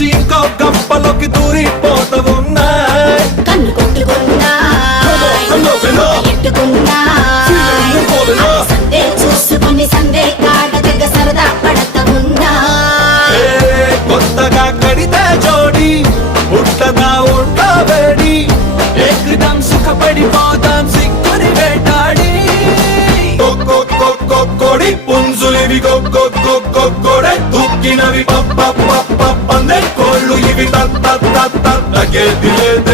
నుంచి ఇంకో గంపలోకి దూరిపోతూ ఉన్నాయి. కన్ను కొట్టుకున్నా ఎట్టుకున్నా సందే చూసుకుని సందే కాడ తెగ సరదా పడతా ఉన్నా. కొత్తగా కడితే జోడి ఉట్టదా ఉంట వేడి ఏకదం సుఖపడిపోతాం సిక్కుని వేటాడి. కొడి పుంజులివి కొడే దుక్కినవి పందే కోళ్ళు ఇవి తగ్గేది లేదు